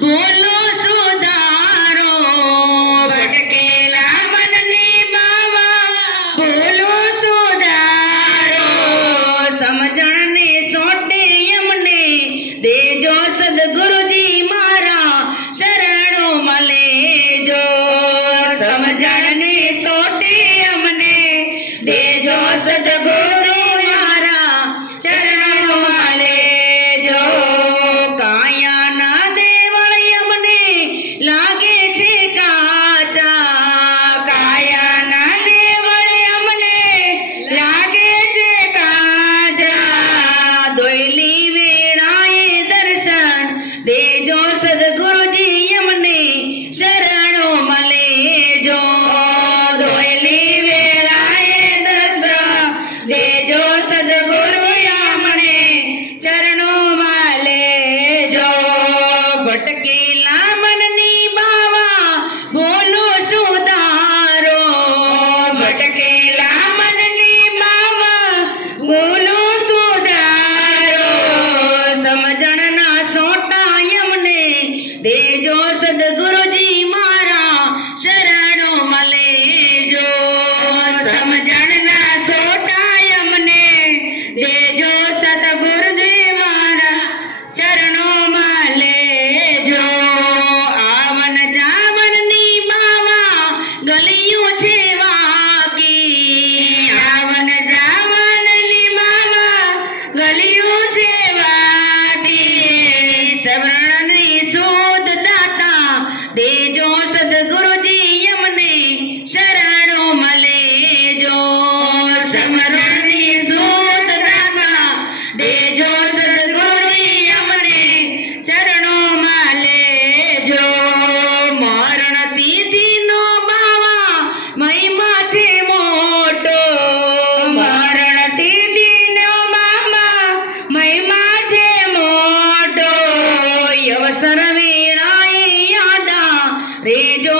ભૂલો સુધારો ભટકેલા મનને બાવા ભૂલો સુધારો સમજણને સોટે અમને દેજો સદગુરુજી મારા શરણોમાં લેજો સમજણને સોટે અમને દેજો સદગુરુ મારા ચરણોમાં લેજો કાયાના દેવળ અમને લાગે છે કાચા કાયાના દેવળ અમને લાગે છે કાચા દોયલી વેળાએ દર્શન દેજો સદગુરુજી અમને શરણોમાં લેજો દોયલી વેળાએ દર્શન દેજો સદગુરુજી અમને ચરણોમાં લેજો ભટકેલા મનની બાવા ભૂલો સુધારો ભટકેલા મનની બાવા ભૂલો સુધારો સમજણના સોટા અમને દેજો સદગુરુજી મારા શરણોમાં લેજો સમજણના સોટા અમને દેજો સદગુરુજી મારા ચરણોમાં લેજો આવન જાવનની બાવા ગલિયું છે વાકી આવન જાવનની બાવા ગલિયું છે વાકી સવર્ણની શોધ દાતા દેજો સદગુરુજી અમને શરણોમાં લેજો સમરણની શોધ દાતા દેજો સદગુરુજી અમને ચરણોમાં લેજો મરણ તિથિનો બાવા મહિમા છે મોટો મરણ તિથિનો બાવા મહિમા છે મોટો અવસર વેળાએ યાદા રેજો